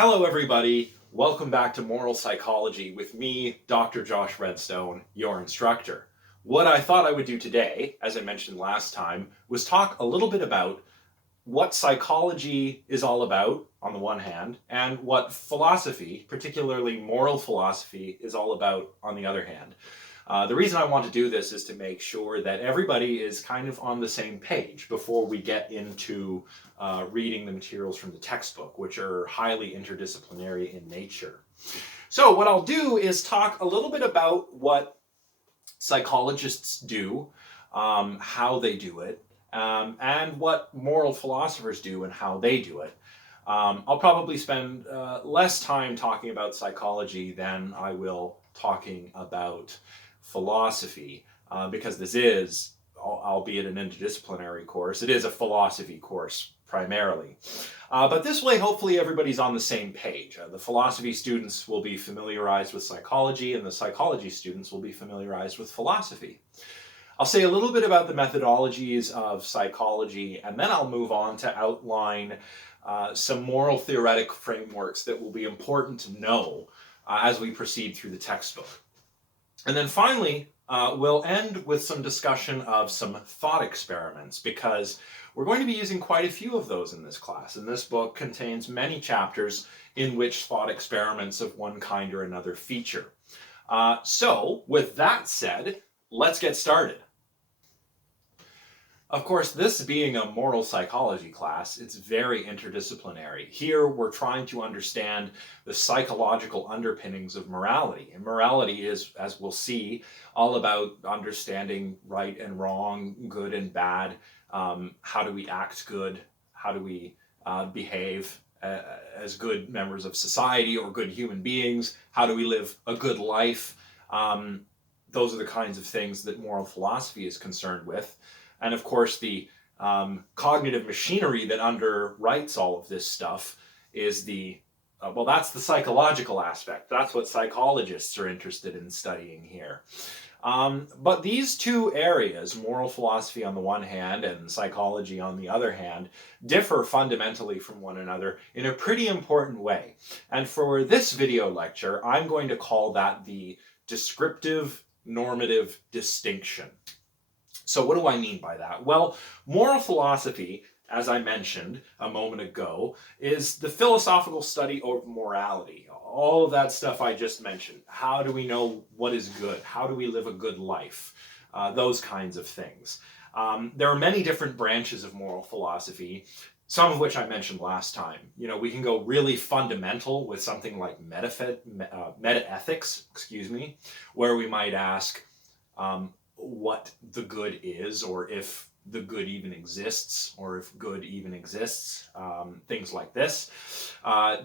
Hello everybody, welcome back to Moral Psychology with me, Dr. Josh Redstone, your instructor. What I thought I would do today, as I mentioned last time, was talk a little bit about what psychology is all about, on the one hand, and what philosophy, particularly moral philosophy, is all about, on the other hand. The reason I want to do this is to make sure that everybody is kind of on the same page before we get into reading the materials from the textbook, which are highly interdisciplinary in nature. So what I'll do is talk a little bit about what psychologists do, how they do it, and what moral philosophers do and how they do it. I'll probably spend less time talking about psychology than I will talking about philosophy, because this is, albeit an interdisciplinary course, it is a philosophy course primarily. But this way, hopefully everybody's on the same page. The philosophy students will be familiarized with psychology, and the psychology students will be familiarized with philosophy. I'll say a little bit about the methodologies of psychology, and then I'll move on to outline some moral theoretic frameworks that will be important to know as we proceed through the textbook. And then finally, we'll end with some discussion of some thought experiments, because we're going to be using quite a few of those in this class. And this book contains many chapters in which thought experiments of one kind or another feature. So, with that said, let's get started. Of course, this being a moral psychology class, it's very interdisciplinary. Here, we're trying to understand the psychological underpinnings of morality. And morality is, as we'll see, all about understanding right and wrong, good and bad. How do we act good? How do we behave as good members of society or good human beings? How do we live a good life? Those are the kinds of things that moral philosophy is concerned with. And of course, the cognitive machinery that underwrites all of this stuff is that's the psychological aspect. That's what psychologists are interested in studying here. But these two areas, moral philosophy on the one hand and psychology on the other hand, differ fundamentally from one another in a pretty important way. And for this video lecture, I'm going to call that the descriptive-normative distinction. So what do I mean by that? Well, moral philosophy, as I mentioned a moment ago, is the philosophical study of morality. All of that stuff I just mentioned. How do we know what is good? How do we live a good life? Those kinds of things. There are many different branches of moral philosophy, some of which I mentioned last time. You know, we can go really fundamental with something like meta-ethics, where we might ask, what the good is, or if the good even exists, or if good even exists, things like this,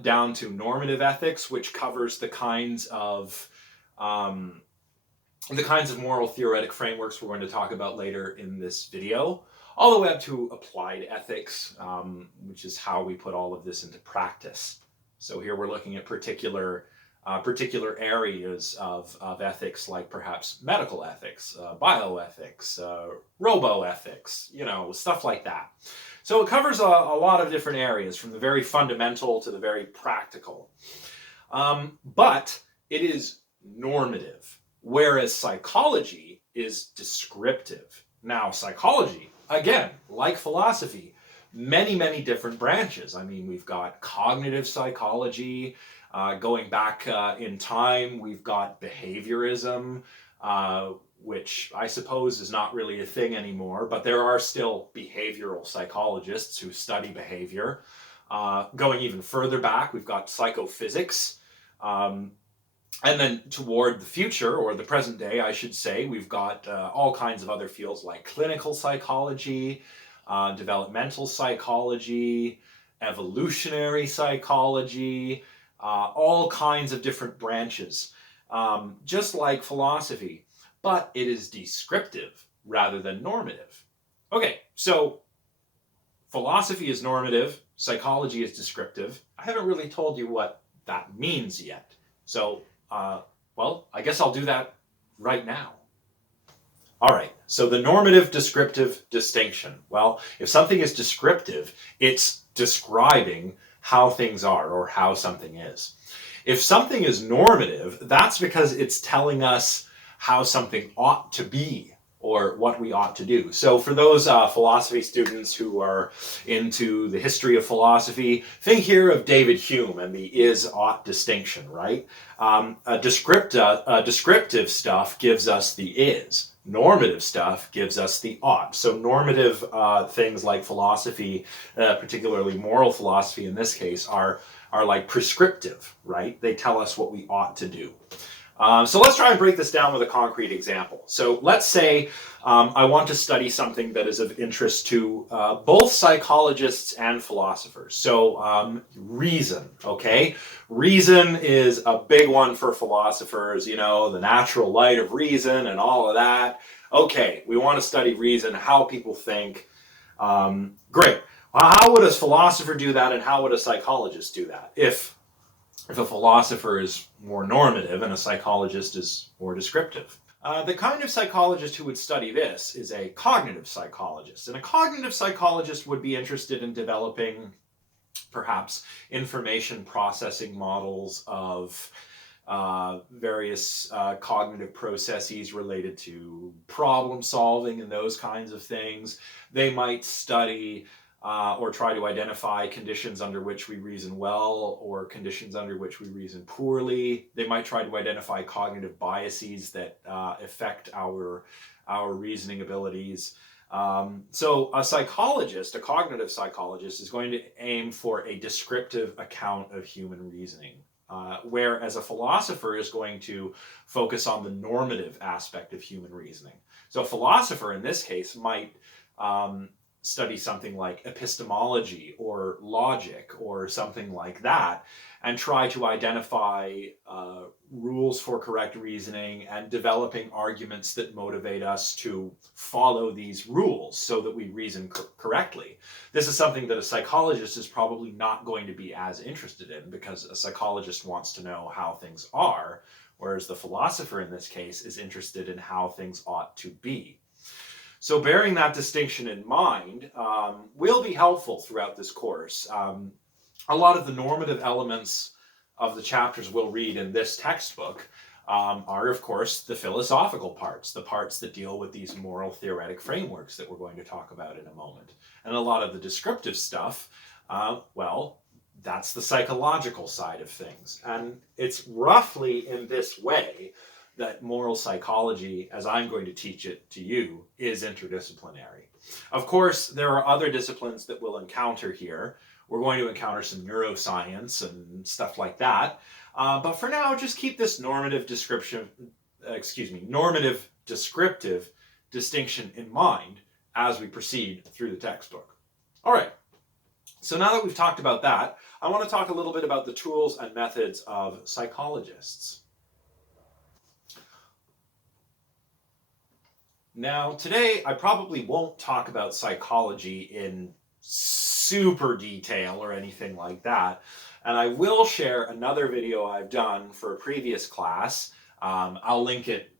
down to normative ethics, which covers the kinds of moral theoretic frameworks we're going to talk about later in this video, all the way up to applied ethics, which is how we put all of this into practice. So here we're looking at particular areas of ethics, like perhaps medical ethics, bioethics, robo-ethics, stuff like that. So it covers a lot of different areas, from the very fundamental to the very practical. But it is normative, whereas psychology is descriptive. Now, psychology, again, like philosophy, many, many different branches. I mean, we've got cognitive psychology. Going back in time, we've got behaviorism, which I suppose is not really a thing anymore, but there are still behavioral psychologists who study behavior. Going even further back, we've got psychophysics. And then toward the future, or the present day, I should say, we've got all kinds of other fields like clinical psychology, developmental psychology, evolutionary psychology, all kinds of different branches, just like philosophy, but it is descriptive rather than normative. Okay, so philosophy is normative, psychology is descriptive. I haven't really told you what that means yet. So, I guess I'll do that right now. All right, so the normative-descriptive distinction. Well, if something is descriptive, it's describing how things are or how something is. If something is normative, that's because it's telling us how something ought to be or what we ought to do. So for those philosophy students who are into the history of philosophy, think here of David Hume and the is-ought distinction, right? Descriptive stuff gives us the is. Normative stuff gives us the ought. So normative things like philosophy, particularly moral philosophy in this case, are like prescriptive, right? They tell us what we ought to do. So let's try and break this down with a concrete example. So let's say I want to study something that is of interest to both psychologists and philosophers. So reason, okay? Reason is a big one for philosophers, you know, the natural light of reason and all of that. Okay, we want to study reason, how people think. Great. Well, how would a philosopher do that and how would a psychologist do that? If a philosopher is more normative and a psychologist is more descriptive. The kind of psychologist who would study this is a cognitive psychologist. And a cognitive psychologist would be interested in developing perhaps information processing models of various cognitive processes related to problem solving and those kinds of things. They might study or try to identify conditions under which we reason well or conditions under which we reason poorly. They might try to identify cognitive biases that affect our reasoning abilities. So a psychologist, a cognitive psychologist, is going to aim for a descriptive account of human reasoning. Whereas a philosopher is going to focus on the normative aspect of human reasoning. So a philosopher in this case might study something like epistemology or logic or something like that and try to identify rules for correct reasoning and developing arguments that motivate us to follow these rules so that we reason correctly. This is something that a psychologist is probably not going to be as interested in because a psychologist wants to know how things are, whereas the philosopher in this case is interested in how things ought to be. So bearing that distinction in mind will be helpful throughout this course. A lot of the normative elements of the chapters we'll read in this textbook are, of course, the philosophical parts, the parts that deal with these moral theoretic frameworks that we're going to talk about in a moment. And a lot of the descriptive stuff, well, that's the psychological side of things. And it's roughly in this way that moral psychology, as I'm going to teach it to you, is interdisciplinary. Of course, there are other disciplines that we'll encounter here. We're going to encounter some neuroscience and stuff like that. But for now, just keep this normative descriptive distinction in mind as we proceed through the textbook. All right. So now that we've talked about that, I want to talk a little bit about the tools and methods of psychologists. Now, today, I probably won't talk about psychology in super detail or anything like that, and I will share another video I've done for a previous class. I'll link it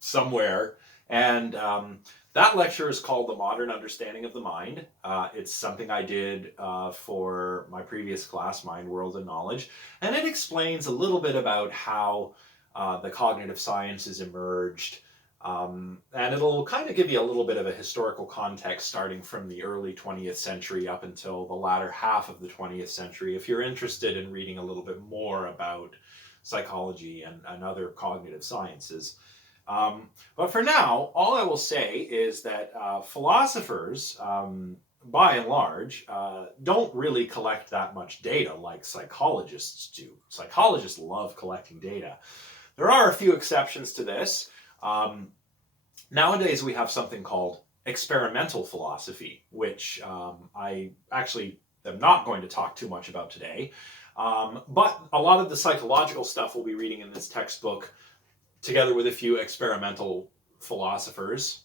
somewhere, and that lecture is called The Modern Understanding of the Mind. It's something I did for my previous class, Mind, World, and Knowledge, and it explains a little bit about how the cognitive sciences emerged. And it'll kind of give you a little bit of a historical context starting from the early 20th century up until the latter half of the 20th century if you're interested in reading a little bit more about psychology and other cognitive sciences. But for now, all I will say is that philosophers, by and large, don't really collect that much data like psychologists do. Psychologists love collecting data. There are a few exceptions to this. Nowadays we have something called experimental philosophy, which I actually am not going to talk too much about today. But a lot of the psychological stuff we'll be reading in this textbook, together with a few experimental philosophers,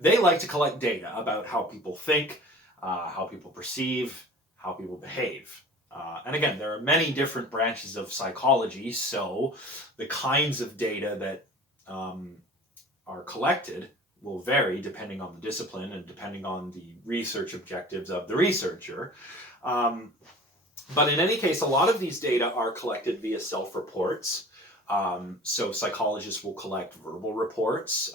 they like to collect data about how people think, how people perceive, how people behave. And again, there are many different branches of psychology, so the kinds of data that are collected will vary depending on the discipline and depending on the research objectives of the researcher. But in any case, a lot of these data are collected via self-reports. So psychologists will collect verbal reports.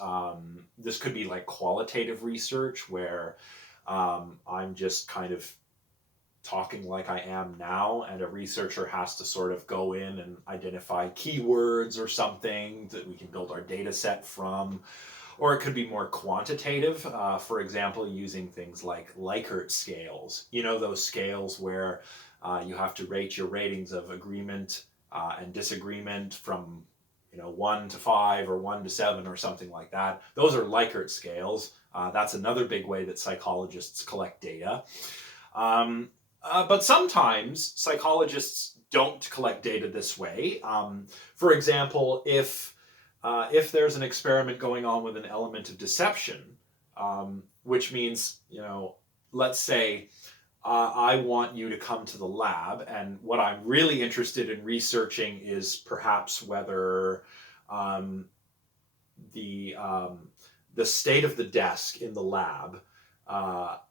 This could be like qualitative research where I'm just kind of talking like I am now, and a researcher has to sort of go in and identify keywords or something that we can build our data set from. Or it could be more quantitative, for example, using things like Likert scales. You know, those scales where you have to rate your ratings of agreement and disagreement from 1 to 5 or 1 to 7 or something like that. Those are Likert scales. That's another big way that psychologists collect data. But sometimes psychologists don't collect data this way. For example, if there's an experiment going on with an element of deception, which means, let's say I want you to come to the lab, and what I'm really interested in researching is perhaps whether the state of the desk in the lab,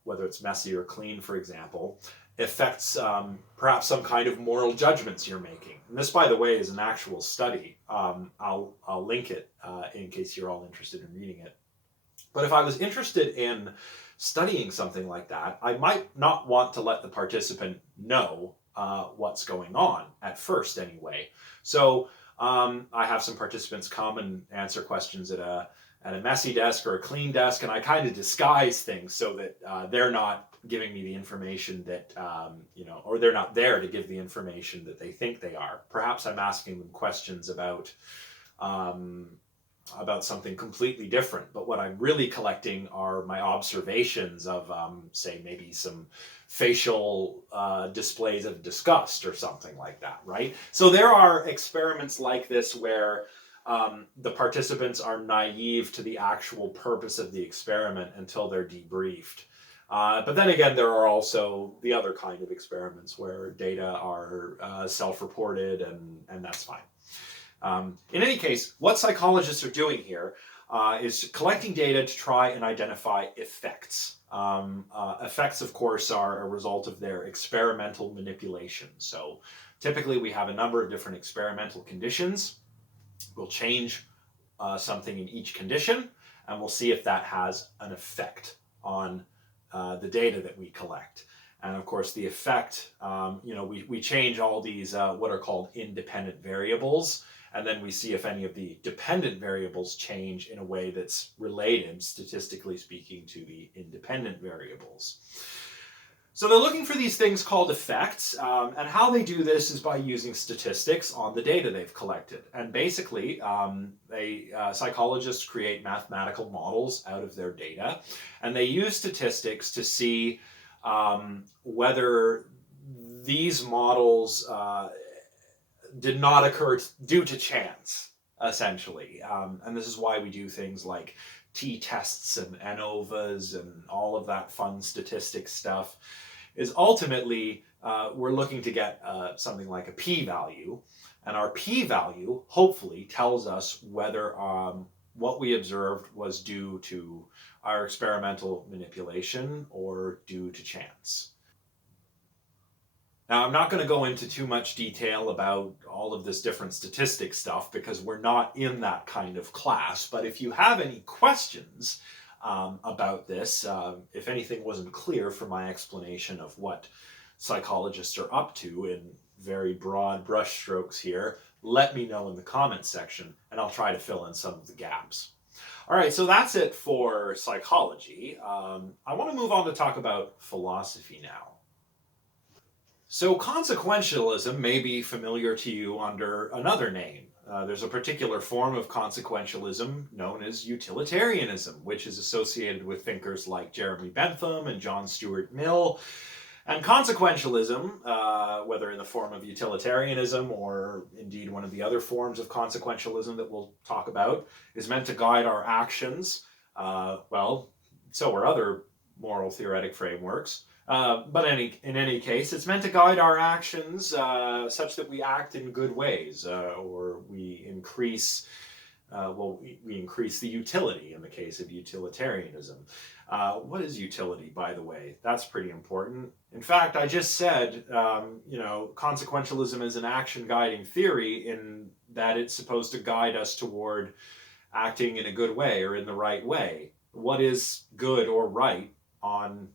whether it's messy or clean, for example, affects perhaps some kind of moral judgments you're making. And this, by the way, is an actual study. I'll link it in case you're all interested in reading it. But if I was interested in studying something like that, I might not want to let the participant know what's going on at first anyway. So I have some participants come and answer questions at a messy desk or a clean desk, and I kind of disguise things so that they're not giving me the information that, or they're not there to give the information that they think they are. Perhaps I'm asking them questions about something completely different, but what I'm really collecting are my observations of, say, maybe some facial displays of disgust or something like that, right? So there are experiments like this where the participants are naive to the actual purpose of the experiment until they're debriefed. But then again, there are also the other kind of experiments where data are self-reported, and that's fine. In any case, what psychologists are doing here is collecting data to try and identify effects. Effects, of course, are a result of their experimental manipulation. So typically we have a number of different experimental conditions. We'll change something in each condition, and we'll see if that has an effect on the data that we collect. And of course, the effect, we change all these what are called independent variables, and then we see if any of the dependent variables change in a way that's related, statistically speaking, to the independent variables. So they're looking for these things called effects, and how they do this is by using statistics on the data they've collected. And basically, psychologists create mathematical models out of their data, and they use statistics to see whether these models did not occur due to chance, essentially. And this is why we do things like t-tests and ANOVAs and all of that fun statistic stuff, is ultimately we're looking to get something like a p-value, and our p-value hopefully tells us whether what we observed was due to our experimental manipulation or due to chance. Now, I'm not going to go into too much detail about all of this different statistic stuff because we're not in that kind of class, but if you have any questions about this, if anything wasn't clear from my explanation of what psychologists are up to in very broad brushstrokes here, let me know in the comments section and I'll try to fill in some of the gaps. All right, so that's it for psychology. I want to move on to talk about philosophy now. So consequentialism may be familiar to you under another name. There's a particular form of consequentialism known as utilitarianism, which is associated with thinkers like Jeremy Bentham and John Stuart Mill. And consequentialism, whether in the form of utilitarianism or indeed one of the other forms of consequentialism that we'll talk about, is meant to guide our actions. Well, so are other moral theoretic frameworks. But in any case, it's meant to guide our actions such that we act in good ways, or we increase we increase the utility in the case of utilitarianism. What is utility, by the way? That's pretty important. In fact, I just said, consequentialism is an action guiding theory in that it's supposed to guide us toward acting in a good way or in the right way. What is good or right on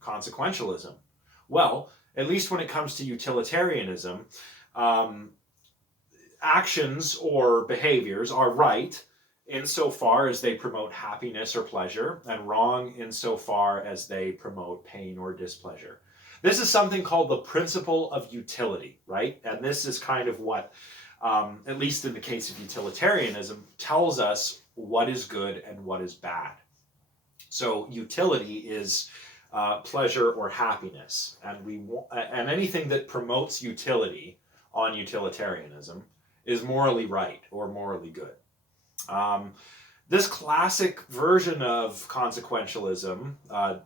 consequentialism? Well, at least when it comes to utilitarianism, actions or behaviors are right insofar as they promote happiness or pleasure, and wrong insofar as they promote pain or displeasure. This is something called the principle of utility, right? And this is kind of what, at least in the case of utilitarianism, tells us what is good and what is bad. So utility is pleasure or happiness, and anything that promotes utility on utilitarianism is morally right or morally good. This classic version of consequentialism,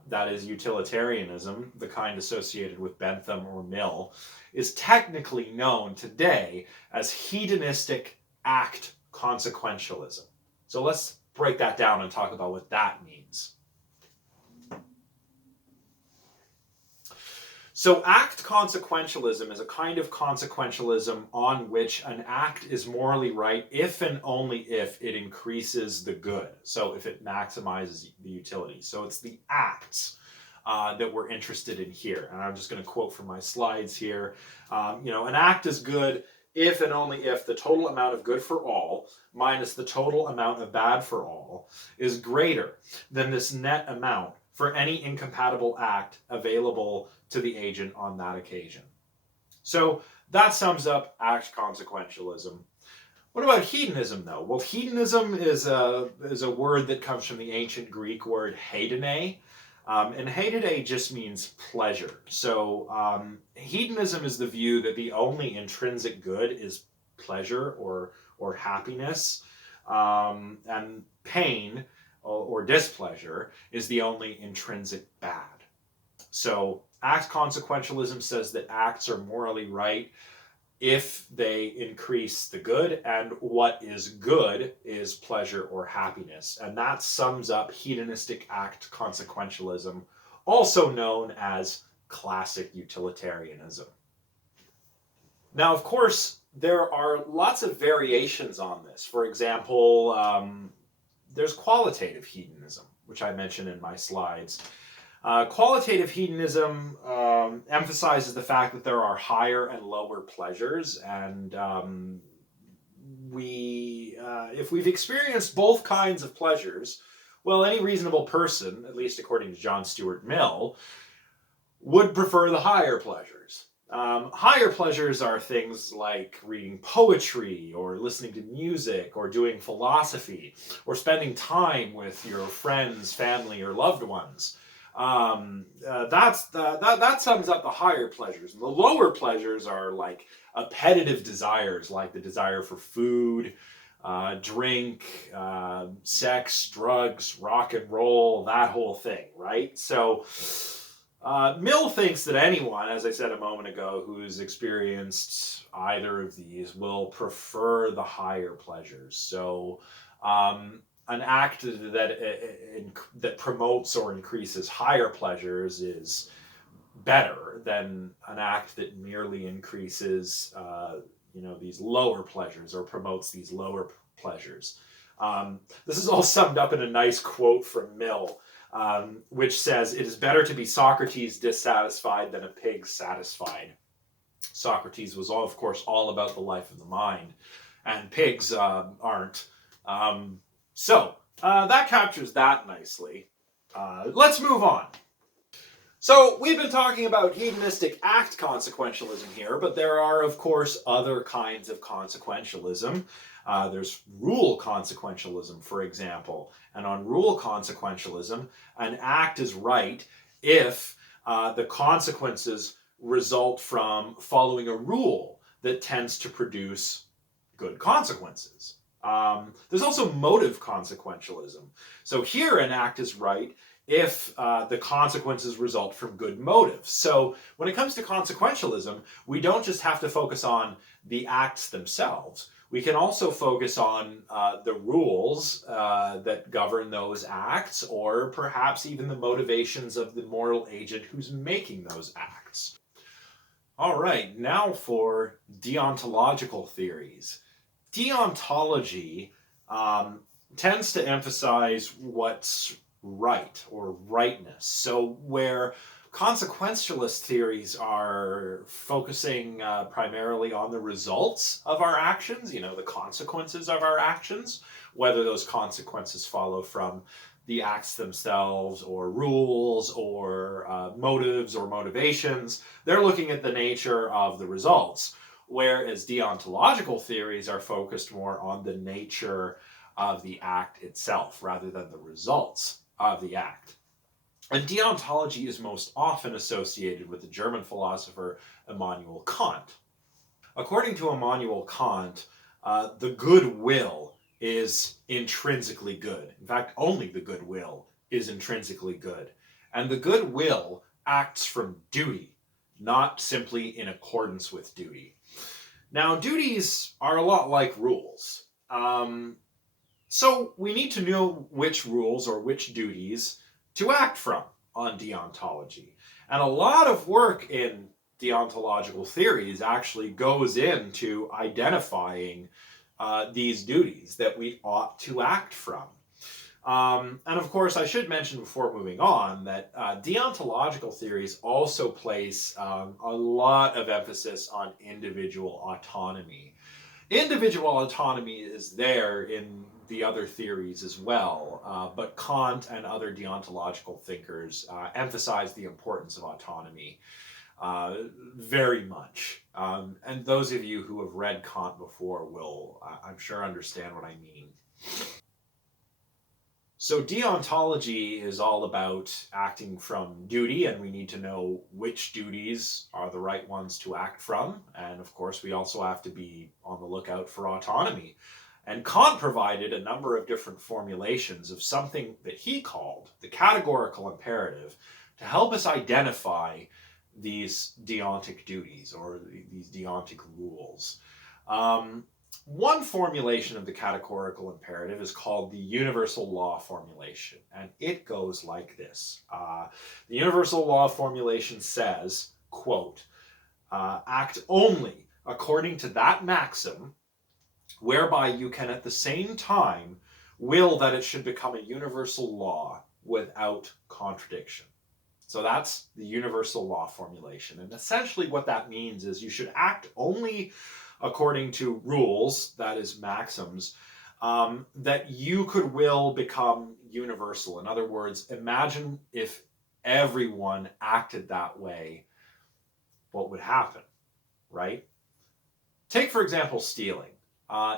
that is utilitarianism, the kind associated with Bentham or Mill, is technically known today as hedonistic act consequentialism. So let's break that down and talk about what that means. So act consequentialism is a kind of consequentialism on which an act is morally right if and only if it increases the good. So if it maximizes the utility. So it's the acts that we're interested in here. And I'm just going to quote from my slides here. An act is good if and only if the total amount of good for all minus the total amount of bad for all is greater than this net amount for any incompatible act available to the agent on that occasion. So that sums up act consequentialism. What about hedonism, though? Well, hedonism is a word that comes from the ancient Greek word hedone, and hedone just means pleasure. So hedonism is the view that the only intrinsic good is pleasure or happiness, and pain or displeasure is the only intrinsic bad. So act consequentialism says that acts are morally right if they increase the good, and what is good is pleasure or happiness. And that sums up hedonistic act consequentialism, also known as classic utilitarianism. Now, of course, there are lots of variations on this. For example, there's qualitative hedonism, which I mentioned in my slides. Qualitative hedonism emphasizes the fact that there are higher and lower pleasures, and if we've experienced both kinds of pleasures, well, any reasonable person, at least according to John Stuart Mill, would prefer the higher pleasures. Higher pleasures are things like reading poetry or listening to music or doing philosophy or spending time with your friends, family, or loved ones. That sums up the higher pleasures. And the lower pleasures are like appetitive desires, like the desire for food, drink, sex, drugs, rock and roll, that whole thing, right? So Mill thinks that anyone, as I said a moment ago, who's experienced either of these will prefer the higher pleasures. So an act that promotes or increases higher pleasures is better than an act that merely increases these lower pleasures or promotes these lower pleasures. This is all summed up in a nice quote from Mill, which says, "It is better to be Socrates dissatisfied than a pig satisfied." Socrates was, of course, all about the life of the mind, and pigs aren't. So that captures that nicely. Let's move on. So we've been talking about hedonistic act consequentialism here, but there are, of course, other kinds of consequentialism. There's rule consequentialism, for example. And on rule consequentialism, an act is right if the consequences result from following a rule that tends to produce good consequences. There's also motive consequentialism. So here an act is right if the consequences result from good motives. So when it comes to consequentialism, we don't just have to focus on the acts themselves. We can also focus on the rules that govern those acts, or perhaps even the motivations of the moral agent who's making those acts. All right, now for deontological theories. Deontology tends to emphasize what's right or rightness. So where consequentialist theories are focusing primarily on the results of our actions, the consequences of our actions, whether those consequences follow from the acts themselves or rules or motives or motivations, they're looking at the nature of the results. Whereas deontological theories are focused more on the nature of the act itself rather than the results of the act. And deontology is most often associated with the German philosopher Immanuel Kant. According to Immanuel Kant, the good will is intrinsically good. In fact, only the good will is intrinsically good. And the good will acts from duty, not simply in accordance with duty. Now, duties are a lot like rules. So we need to know which rules or which duties to act from on deontology. And a lot of work in deontological theories actually goes into identifying these duties that we ought to act from. And of course, I should mention before moving on that deontological theories also place a lot of emphasis on individual autonomy. Individual autonomy is there in the other theories as well, but Kant and other deontological thinkers emphasize the importance of autonomy very much. And those of you who have read Kant before will, I'm sure, understand what I mean. So deontology is all about acting from duty, and we need to know which duties are the right ones to act from. And of course, we also have to be on the lookout for autonomy. And Kant provided a number of different formulations of something that he called the categorical imperative to help us identify these deontic duties or these deontic rules. One formulation of the categorical imperative is called the universal law formulation, and it goes like this. The universal law formulation says, quote, act only according to that maxim whereby you can at the same time will that it should become a universal law without contradiction. So that's the universal law formulation. And essentially what that means is you should act only according to rules, that is maxims, that you could will become universal. In other words, imagine if everyone acted that way, what would happen, right? Take, for example, stealing.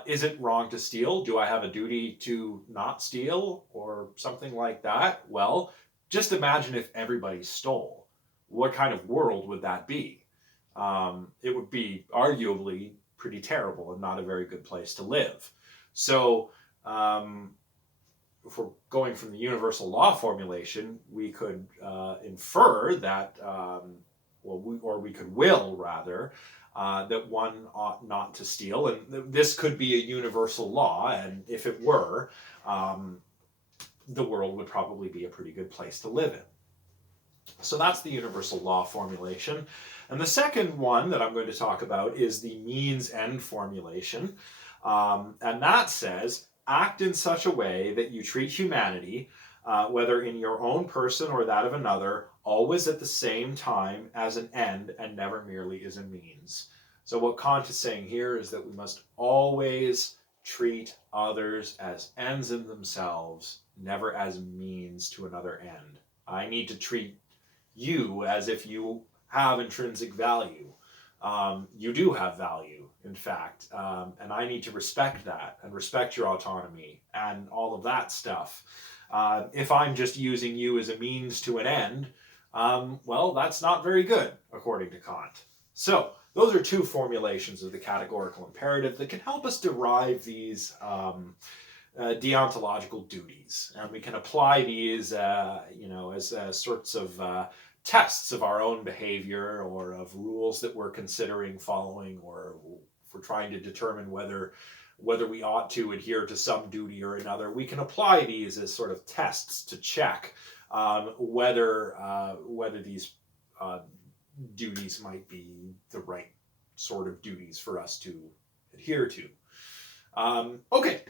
Is it wrong to steal? Do I have a duty to not steal or something like that? Well, just imagine if everybody stole. What kind of world would that be? It would be arguably pretty terrible and not a very good place to live. So if we're going from the universal law formulation, we could infer that, we could will rather, that one ought not to steal. And this could be a universal law, and if it were, the world would probably be a pretty good place to live in. So that's the universal law formulation. And the second one that I'm going to talk about is the MeansEnd Formulation. And that says, act in such a way that you treat humanity, whether in your own person or that of another, always at the same time as an end and never merely as a means. So what Kant is saying here is that we must always treat others as ends in themselves, never as means to another end. I need to treat you as if you have intrinsic value. You do have value, in fact, and I need to respect that and respect your autonomy and all of that stuff. If I'm just using you as a means to an end, well, that's not very good, according to Kant. So those are two formulations of the categorical imperative that can help us derive these deontological duties, and we can apply these, as sorts of tests of our own behavior or of rules that we're considering following, or if we're trying to determine whether we ought to adhere to some duty or another. We can apply these as sort of tests to check whether these duties might be the right sort of duties for us to adhere to. Okay.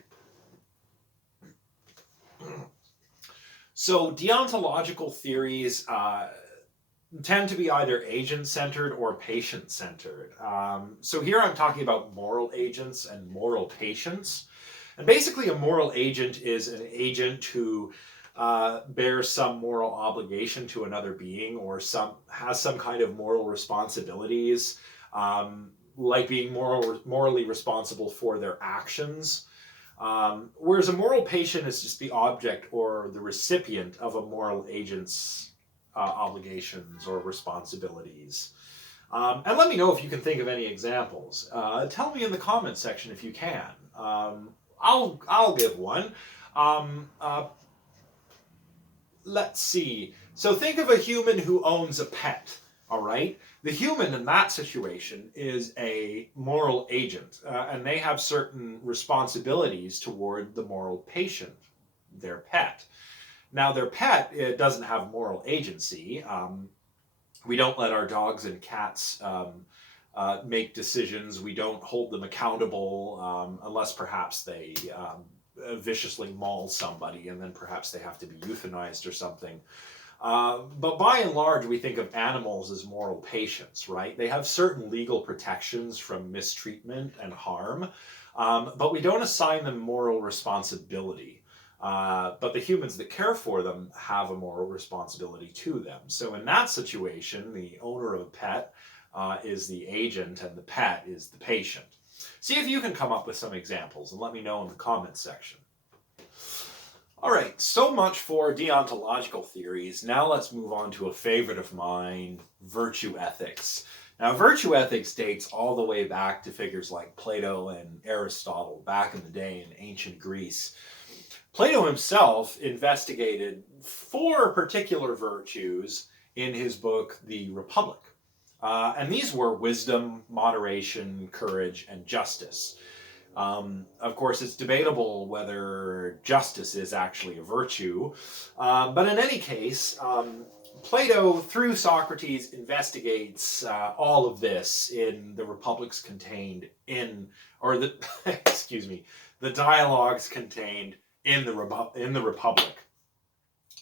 So deontological theories tend to be either agent-centered or patient-centered. So here I'm talking about moral agents and moral patients. And basically a moral agent is an agent who bears some moral obligation to another being, or has some kind of moral responsibilities, like being morally responsible for their actions. Whereas a moral patient is just the object or the recipient of a moral agent's obligations or responsibilities. And let me know if you can think of any examples. Tell me in the comments section if you can. I'll give one. Let's see. So think of a human who owns a pet. All right. The human in that situation is a moral agent, and they have certain responsibilities toward the moral patient, their pet. Now, their pet, it doesn't have moral agency. We don't let our dogs and cats make decisions. We don't hold them accountable unless perhaps they viciously maul somebody, and then perhaps they have to be euthanized or something. But by and large, we think of animals as moral patients, right? They have certain legal protections from mistreatment and harm, but we don't assign them moral responsibility. But the humans that care for them have a moral responsibility to them. So in that situation, the owner of a pet is the agent and the pet is the patient. See if you can come up with some examples and let me know in the comments section. All right, so much for deontological theories. Now let's move on to a favorite of mine, virtue ethics. Now, virtue ethics dates all the way back to figures like Plato and Aristotle back in the day in ancient Greece. Plato himself investigated 4 particular virtues in his book, The Republic. And these were wisdom, moderation, courage, and justice. Of course, it's debatable whether justice is actually a virtue. But in any case, Plato, through Socrates, investigates all of this in the Republics contained in, or the, excuse me, the dialogues contained in the Republic.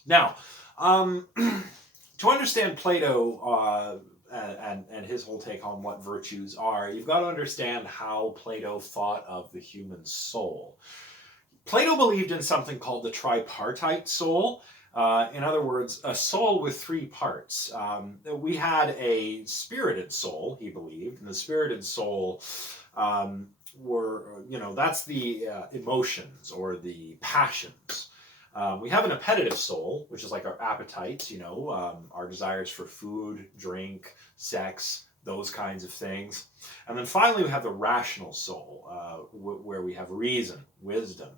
Now, to understand Plato and his whole take on what virtues are, you've got to understand how Plato thought of the human soul. Plato believed in something called the tripartite soul. In other words, a soul with 3 parts. We had a spirited soul, he believed, and the spirited soul that's the emotions or the passions. We have an appetitive soul, which is like our appetites, our desires for food, drink, sex, those kinds of things. And then finally we have the rational soul, where we have reason, wisdom,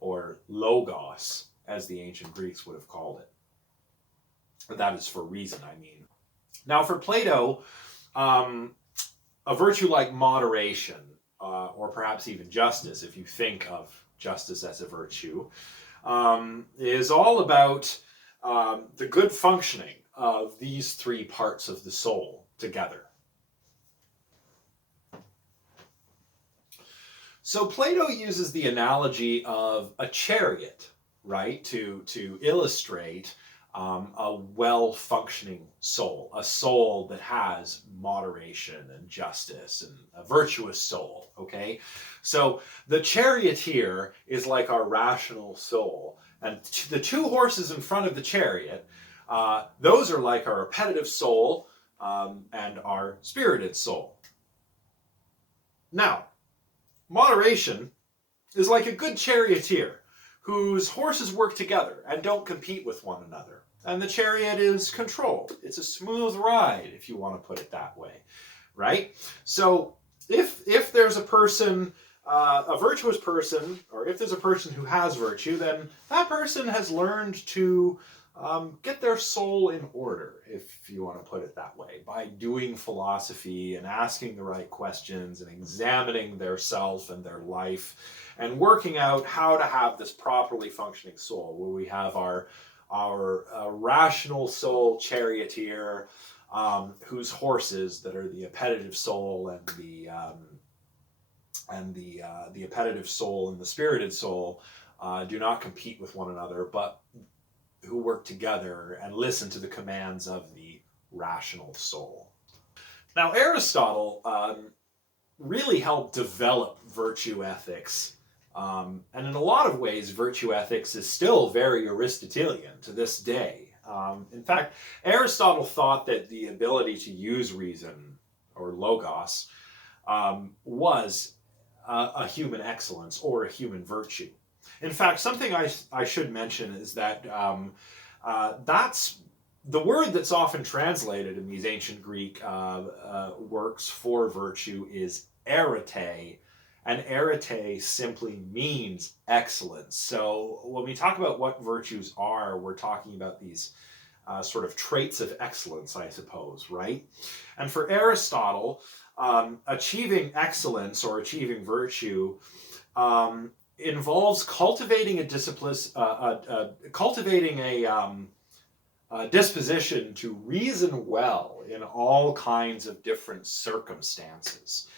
or logos, as the ancient Greeks would have called it. That is for reason, I mean. Now for Plato, a virtue like moderation, or perhaps even justice, if you think of justice as a virtue, is all about the good functioning of these 3 parts of the soul together. So Plato uses the analogy of a chariot, right, to illustrate a well-functioning soul, a soul that has moderation and justice, and a virtuous soul, okay? So the chariot here is like our rational soul, and the 2 horses in front of the chariot, those are like our appetitive soul and our spirited soul. Now, moderation is like a good charioteer whose horses work together and don't compete with one another. And the chariot is controlled. It's a smooth ride, if you want to put it that way, right? So if there's a person a virtuous person, or if there's a person who has virtue, then that person has learned to get their soul in order, if you want to put it that way, by doing philosophy and asking the right questions and examining their self and their life and working out how to have this properly functioning soul, where we have our rational soul charioteer, whose horses that are the appetitive soul and the appetitive soul and the spirited soul do not compete with one another, but who work together and listen to the commands of the rational soul. Now, Aristotle really helped develop virtue ethics, and in a lot of ways, virtue ethics is still very Aristotelian to this day. In fact, Aristotle thought that the ability to use reason, or logos, was a human excellence or a human virtue. In fact, something I should mention is that that's the word that's often translated in these ancient Greek works for virtue is arete, and arete simply means excellence. So when we talk about what virtues are, we're talking about these sort of traits of excellence, I suppose, right? And for Aristotle, achieving excellence or achieving virtue involves cultivating a discipline, cultivating a disposition to reason well in all kinds of different circumstances.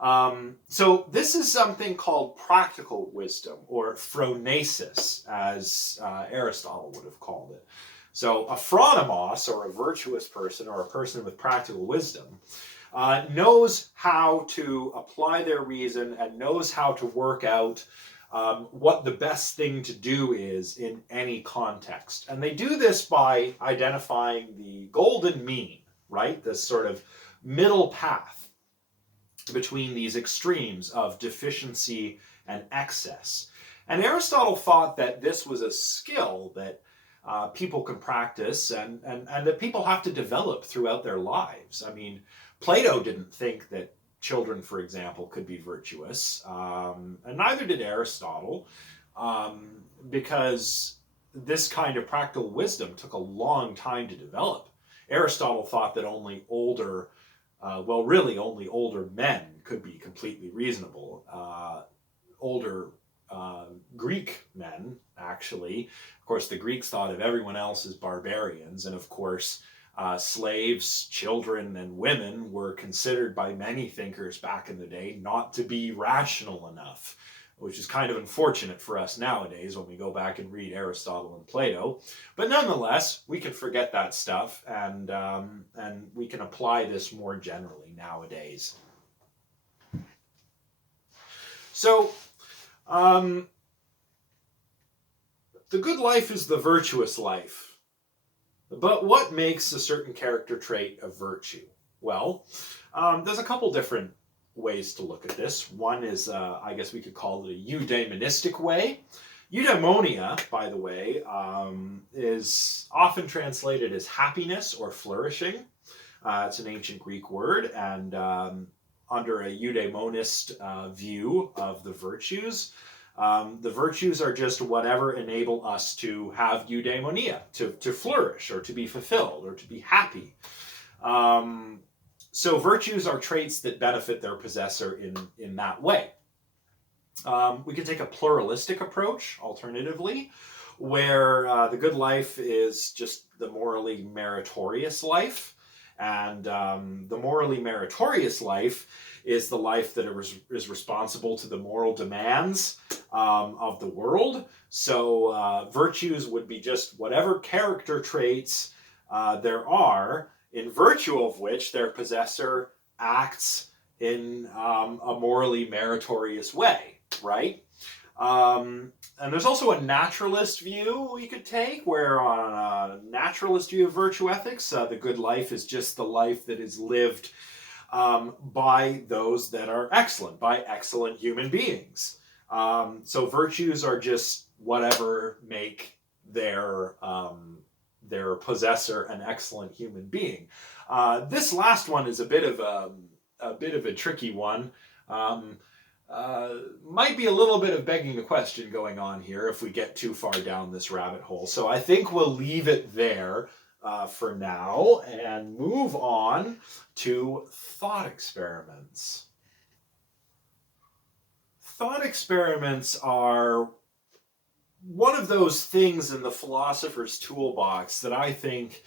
So this is something called practical wisdom, or phronesis, as Aristotle would have called it. So a phronimos, or a virtuous person, or a person with practical wisdom, knows how to apply their reason and knows how to work out what the best thing to do is in any context. And they do this by identifying the golden mean, right? This sort of middle path between these extremes of deficiency and excess. And Aristotle thought that this was a skill that people can practice and that people have to develop throughout their lives. I mean, Plato didn't think that children, for example, could be virtuous, and neither did Aristotle, because this kind of practical wisdom took a long time to develop. Aristotle thought that only older, really only older men could be completely reasonable. Older Greek men, actually. Of course, the Greeks thought of everyone else as barbarians, and of course, slaves, children, and women were considered by many thinkers back in the day not to be rational enough, which is kind of unfortunate for us nowadays when we go back and read Aristotle and Plato. But nonetheless, we can forget that stuff, and we can apply this more generally nowadays. So, the good life is the virtuous life. But what makes a certain character trait a virtue? Well, there's a couple different ways to look at this. One is, I guess we could call it a eudaimonistic way. Eudaimonia, by the way, is often translated as happiness or flourishing. It's an ancient Greek word, and under a eudaimonist view of the virtues are just whatever enable us to have eudaimonia, to flourish, or to be fulfilled, or to be happy. So virtues are traits that benefit their possessor in that way. We can take a pluralistic approach, alternatively, where the good life is just the morally meritorious life. And the morally meritorious life is the life that is responsible to the moral demands of the world. So virtues would be just whatever character traits there are, in virtue of which their possessor acts in a morally meritorious way, right? And there's also a naturalist view we could take, where on a naturalist view of virtue ethics, the good life is just the life that is lived by those that are excellent, by excellent human beings. So virtues are just whatever make their possessor an excellent human being. This last one is a bit of a tricky one. might be a little bit of begging the question going on here if we get too far down this rabbit hole. So I think we'll leave it there for now and move on to thought experiments. Thought experiments are one of those things in the philosopher's toolbox that I think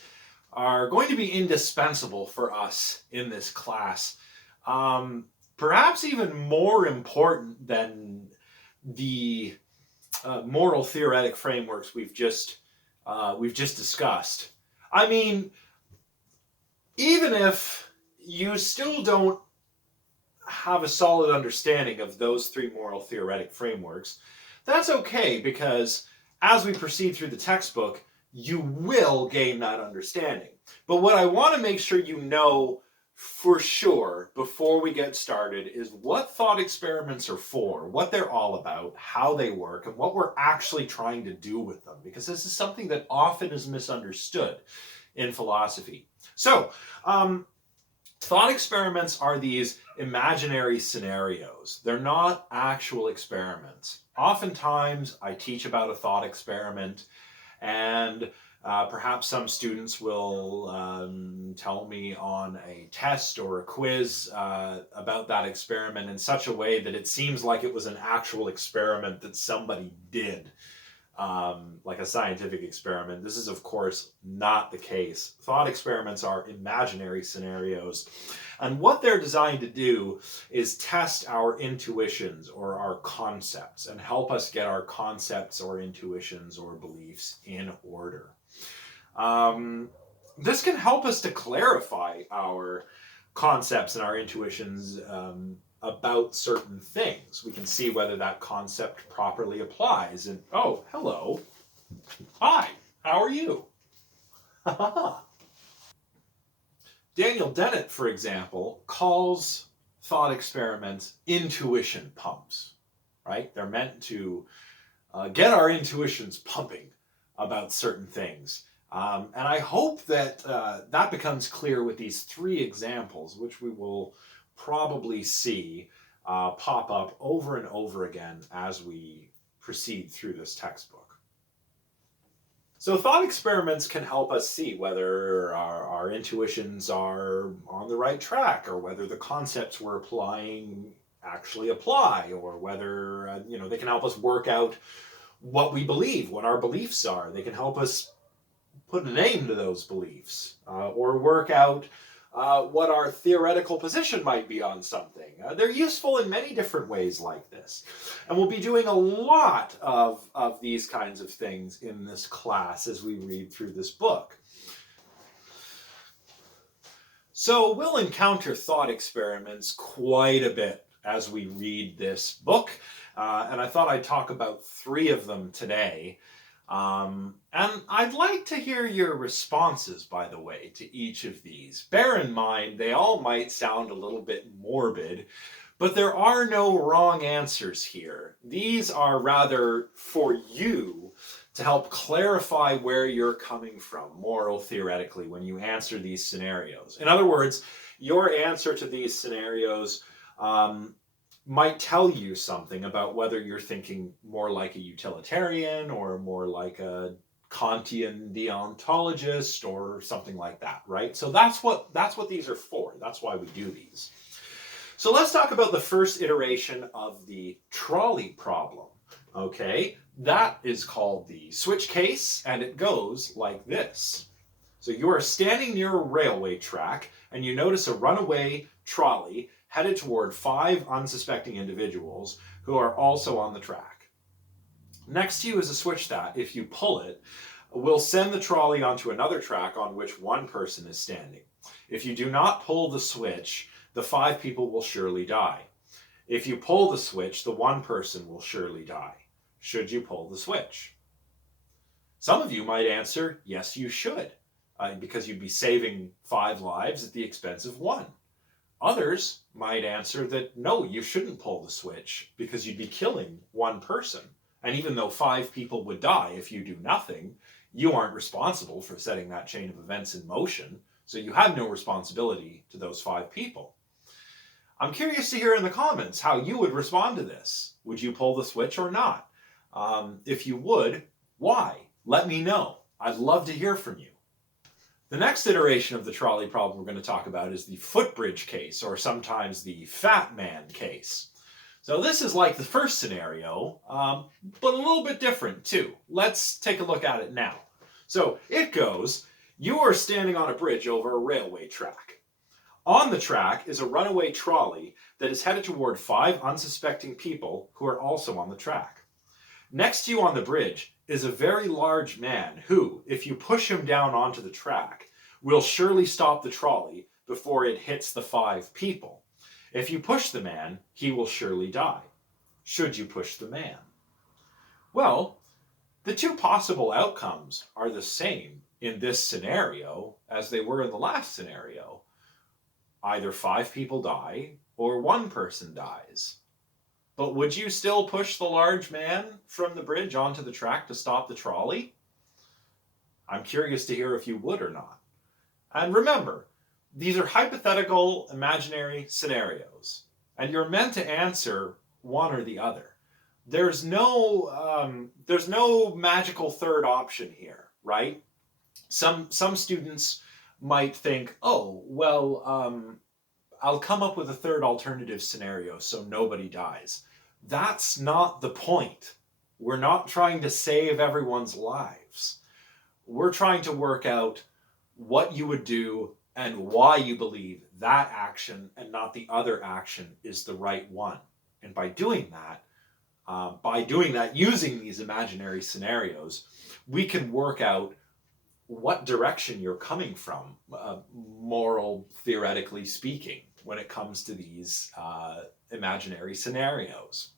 are going to be indispensable for us in this class. Perhaps even more important than the moral theoretic frameworks we've just discussed. I mean, even if you still don't have a solid understanding of those three moral theoretic frameworks, that's okay, because as we proceed through the textbook, you will gain that understanding. But what I want to make sure you know for sure before we get started is what thought experiments are for, what they're all about, how they work, and what we're actually trying to do with them, because this is something that often is misunderstood in philosophy. So, thought experiments are these imaginary scenarios. They're not actual experiments. Oftentimes, I teach about a thought experiment, and perhaps some students will tell me on a test or a quiz about that experiment in such a way that it seems like it was an actual experiment that somebody did, like a scientific experiment. This is, of course, not the case. Thought experiments are imaginary scenarios, and what they're designed to do is test our intuitions or our concepts and help us get our concepts or intuitions or beliefs in order. This can help us to clarify our concepts and our intuitions about certain things. We can see whether that concept properly applies. And, oh, hello. Hi, how are you? Daniel Dennett, for example, calls thought experiments intuition pumps, right? They're meant to get our intuitions pumping about certain things. And I hope that that becomes clear with these three examples, which we will probably see pop up over and over again as we proceed through this textbook. So thought experiments can help us see whether our intuitions are on the right track, or whether the concepts we're applying actually apply, or whether they can help us work out what we believe, what our beliefs are. They can help us put a name to those beliefs, or work out what our theoretical position might be on something. They're useful in many different ways like this. And we'll be doing a lot of these kinds of things in this class as we read through this book. So we'll encounter thought experiments quite a bit as we read this book. And I thought I'd talk about three of them today. And I'd like to hear your responses, by the way, to each of these. Bear in mind, they all might sound a little bit morbid, but there are no wrong answers here. These are rather for you to help clarify where you're coming from, moral theoretically, when you answer these scenarios. In other words, your answer to these scenarios might tell you something about whether you're thinking more like a utilitarian or more like a Kantian deontologist or something like that, right? So that's what these are for. That's why we do these. So let's talk about the first iteration of the trolley problem, okay? That is called the switch case, and it goes like this. So you are standing near a railway track, and you notice a runaway trolley headed toward 5 unsuspecting individuals who are also on the track. Next to you is a switch that, if you pull it, will send the trolley onto another track on which one person is standing. If you do not pull the switch, the 5 people will surely die. If you pull the switch, the one person will surely die. Should you pull the switch? Some of you might answer, yes, you should, because you'd be saving 5 lives at the expense of 1. Others might answer that, no, you shouldn't pull the switch because you'd be killing 1 person. And even though 5 people would die if you do nothing, you aren't responsible for setting that chain of events in motion. So you have no responsibility to those 5 people. I'm curious to hear in the comments how you would respond to this. Would you pull the switch or not? If you would, why? Let me know. I'd love to hear from you. The next iteration of the trolley problem we're going to talk about is the footbridge case, or sometimes the fat man case. So this is like the first scenario, but a little bit different too. Let's take a look at it now. So it goes, you are standing on a bridge over a railway track. On the track is a runaway trolley that is headed toward 5 unsuspecting people who are also on the track. Next to you on the bridge is a very large man who, if you push him down onto the track, will surely stop the trolley before it hits the 5 people. If you push the man, he will surely die. Should you push the man? Well, the 2 possible outcomes are the same in this scenario as they were in the last scenario. Either 5 people die or 1 person dies. But would you still push the large man from the bridge onto the track to stop the trolley? I'm curious to hear if you would or not. And remember, these are hypothetical, imaginary scenarios, and you're meant to answer one or the other. There's no magical third option here, right? Some students might think, oh, well, I'll come up with a third alternative scenario so nobody dies. That's not the point. We're not trying to save everyone's lives. We're trying to work out what you would do and why you believe that action and not the other action is the right one. And by doing that, using these imaginary scenarios, we can work out what direction you're coming from, moral, theoretically speaking, when it comes to these imaginary scenarios.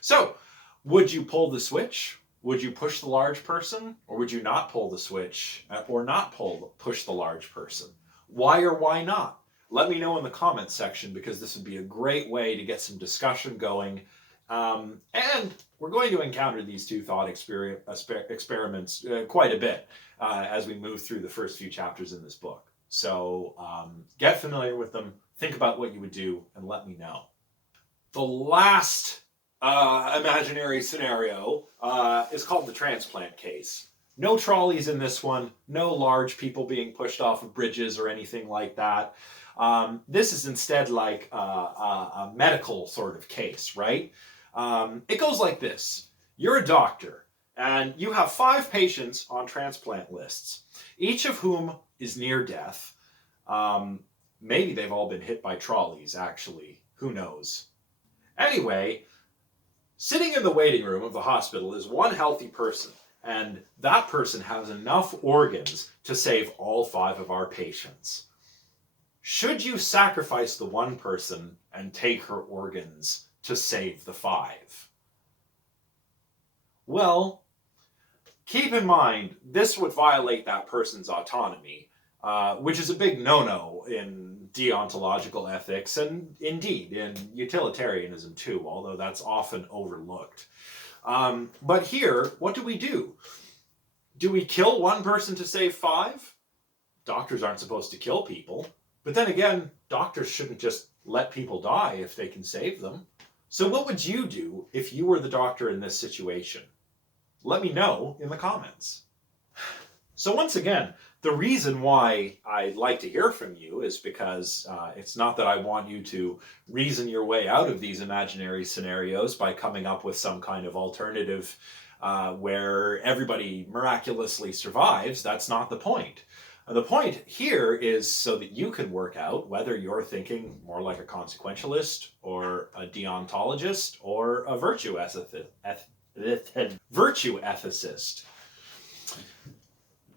So, would you pull the switch? Would you push the large person? Or would you not pull the switch or not push the large person? Why or why not? Let me know in the comments section, because this would be a great way to get some discussion going. And we're going to encounter these 2 thought experiments quite a bit as we move through the first few chapters in this book. So get familiar with them, think about what you would do, and let me know. The last imaginary scenario is called the transplant case. No trolleys in this one, no large people being pushed off of bridges or anything like that. This is instead like a medical sort of case, right? It goes like this. You're a doctor, and you have 5 patients on transplant lists, each of whom is near death. Maybe they've all been hit by trolleys, actually. Who knows? Anyway, sitting in the waiting room of the hospital is one healthy person, and that person has enough organs to save all 5 of our patients. Should you sacrifice the one person and take her organs to save the 5? Well, keep in mind, this would violate that person's autonomy, which is a big no-no in deontological ethics, and indeed in utilitarianism too, although that's often overlooked. But here, what do? Do we kill one person to save 5? Doctors aren't supposed to kill people. But then again, doctors shouldn't just let people die if they can save them. So what would you do if you were the doctor in this situation? Let me know in the comments. So once again, the reason why I'd like to hear from you is because it's not that I want you to reason your way out of these imaginary scenarios by coming up with some kind of alternative where everybody miraculously survives. That's not the point. The point here is so that you can work out whether you're thinking more like a consequentialist or a deontologist or a virtue ethicist.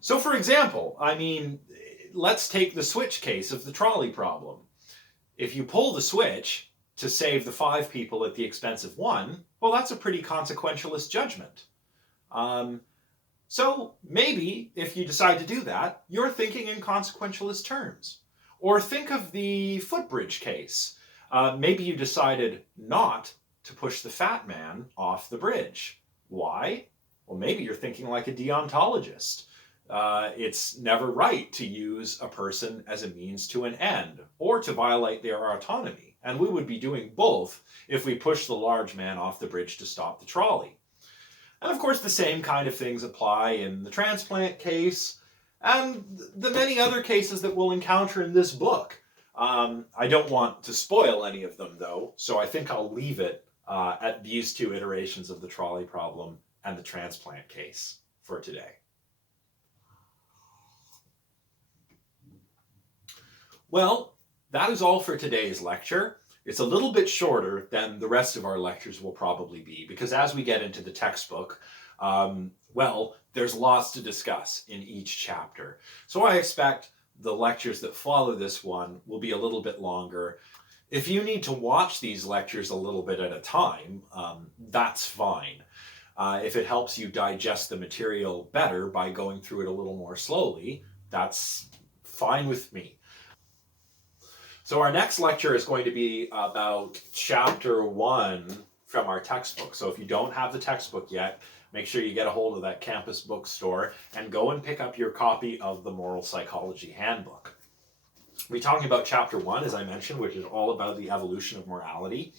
So for example, let's take the switch case of the trolley problem. If you pull the switch to save the 5 people at the expense of 1, well, that's a pretty consequentialist judgment. So maybe if you decide to do that, you're thinking in consequentialist terms. Or think of the footbridge case. Maybe you decided not to push the fat man off the bridge. Why? Well, maybe you're thinking like a deontologist. It's never right to use a person as a means to an end or to violate their autonomy. And we would be doing both if we push the large man off the bridge to stop the trolley. And of course, the same kind of things apply in the transplant case and the many other cases that we'll encounter in this book. I don't want to spoil any of them, though, so I think I'll leave it at these two iterations of the trolley problem and the transplant case for today. Well, that is all for today's lecture. It's a little bit shorter than the rest of our lectures will probably be, because as we get into the textbook, well, there's lots to discuss in each chapter. So I expect the lectures that follow this one will be a little bit longer. If you need to watch these lectures a little bit at a time, that's fine. If it helps you digest the material better by going through it a little more slowly, that's fine with me. So our next lecture is going to be about chapter 1 from our textbook. So if you don't have the textbook yet, make sure you get a hold of that campus bookstore and go and pick up your copy of the Moral Psychology Handbook. We're talking about chapter 1, as I mentioned, which is all about the evolution of morality.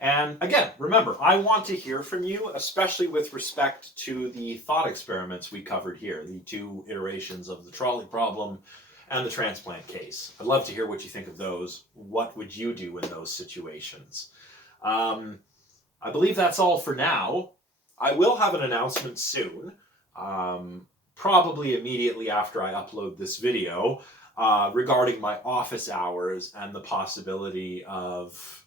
And again, remember, I want to hear from you, especially with respect to the thought experiments we covered here, the two iterations of the trolley problem and the transplant case. I'd love to hear what you think of those. What would you do in those situations? I believe that's all for now. I will have an announcement soon, probably immediately after I upload this video, regarding my office hours and the possibility of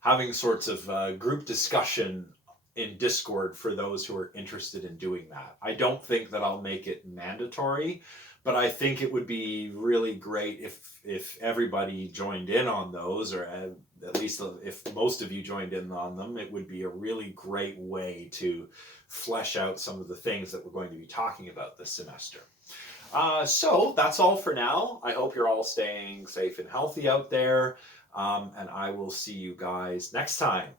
having sorts of group discussion in Discord for those who are interested in doing that. I don't think that I'll make it mandatory, but I think it would be really great if everybody joined in on those, or at least if most of you joined in on them. It would be a really great way to flesh out some of the things that we're going to be talking about this semester. So that's all for now. I hope you're all staying safe and healthy out there, and I will see you guys next time.